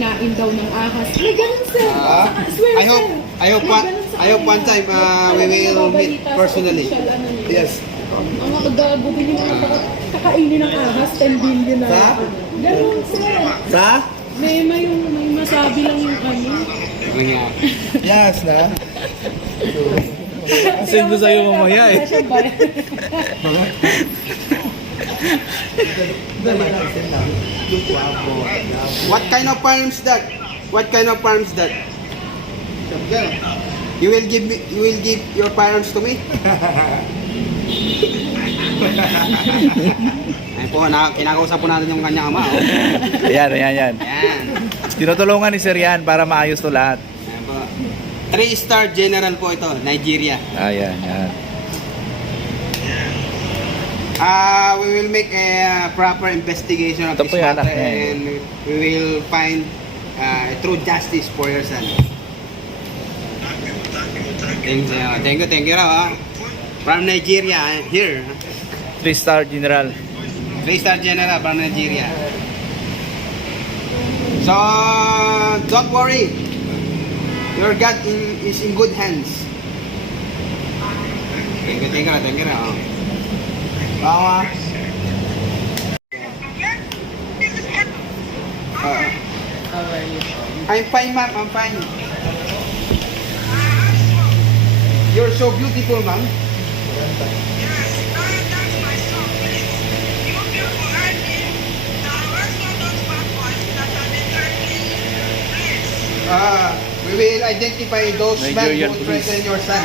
kinain daw ng ahas. May ganun, sir. Swear, I hope, sir. I hope, May ganun sa I hope one kanila. time we will meet Nababalita sa personally. official, ano nila. Yes. Ang mga gago, bili mo kakainin ng ahas, 10 billion na. Sa? Ganun, sir. Sa? May masabi lang yung ano. Yes, na. Send ko sa'yo mamaya eh. What kind of farms that? What kind of farms that? You will give your parents to me? Ayun po, kinakausap po natin yung kanyang ama. Oh. Yan. Ayan. Tinutulungan ni Sir yan para maayos to lahat. Ayan po. 3-star general po ito, Nigeria. Ayan, yan. We will make a proper investigation of Ito this po yung anak matter niya, eh. and we will find true justice for your son. Thank you raw. From Nigeria, here. 3-star general. 3-star general from Nigeria. So, don't worry. Your God is in good hands. Thank you raw. How are you? I'm fine, ma'am. I'm fine. You're so beautiful, ma'am. We will identify those men Nigerian who police. threaten your son.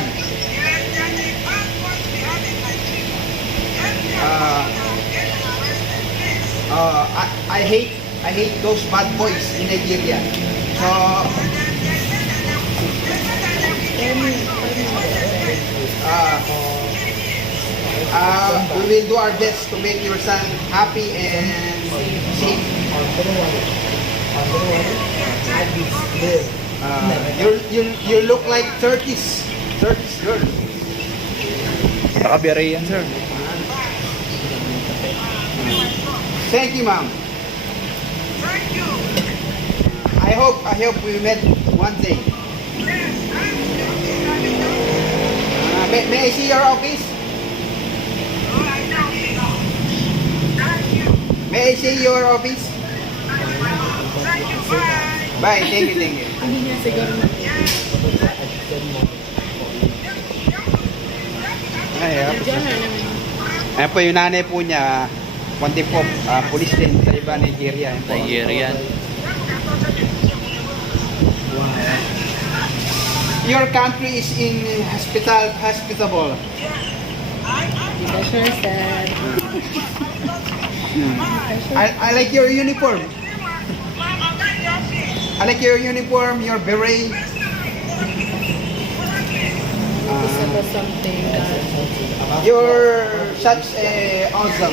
I hate those bad boys in Nigeria. So we will do our best to make your son happy and safe. You look like 30s girl. Nakabiyari yan, Sir. Thank you, ma'am. I hope we met one day. May I see your office? May I see your office? Bye. Thank you. Hindi niya siguro na. Diyan na naman. Ayan po yung nanay po niya. Konti po, police din sa iba Nigeria. Ayan po. Nigerian. Your country is in hospitable. Diba, sure, sir. I like your uniform. I like your uniform, your beret. Is it something that... You're such a awesome.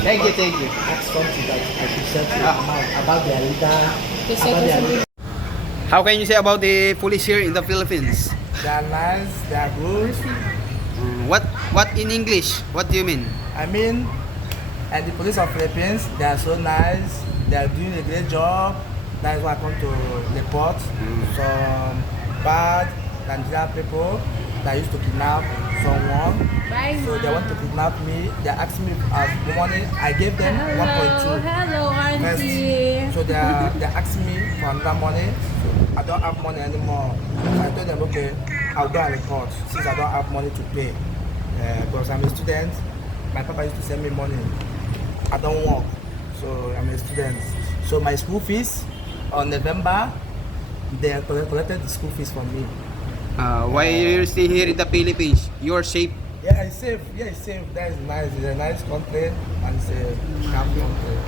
Thank you. Ask something that I should say to about their leader, about their leader. How can you say about the police here in the Philippines? They are nice, they are good. What in English? What do you mean? I mean, and the police of Philippines, they are so nice. They are doing a great job. That is why I come to report some bad Nigerian people that used to kidnap someone. Bye, So they want to kidnap me. They asked me for money. I gave them 1.2. Hello, First. auntie. So they asked me for another money. So I don't have money anymore. So I told them, okay, I'll go and report since I don't have money to pay. Because I'm a student. My papa used to send me money. I don't work, so I'm a student. So my school fees on November, they collected the school fees from me. Why you're still here in the Philippines? You're safe. Yeah, it's safe. Yeah, it's safe. That is nice. It's a nice country and it's a calm country.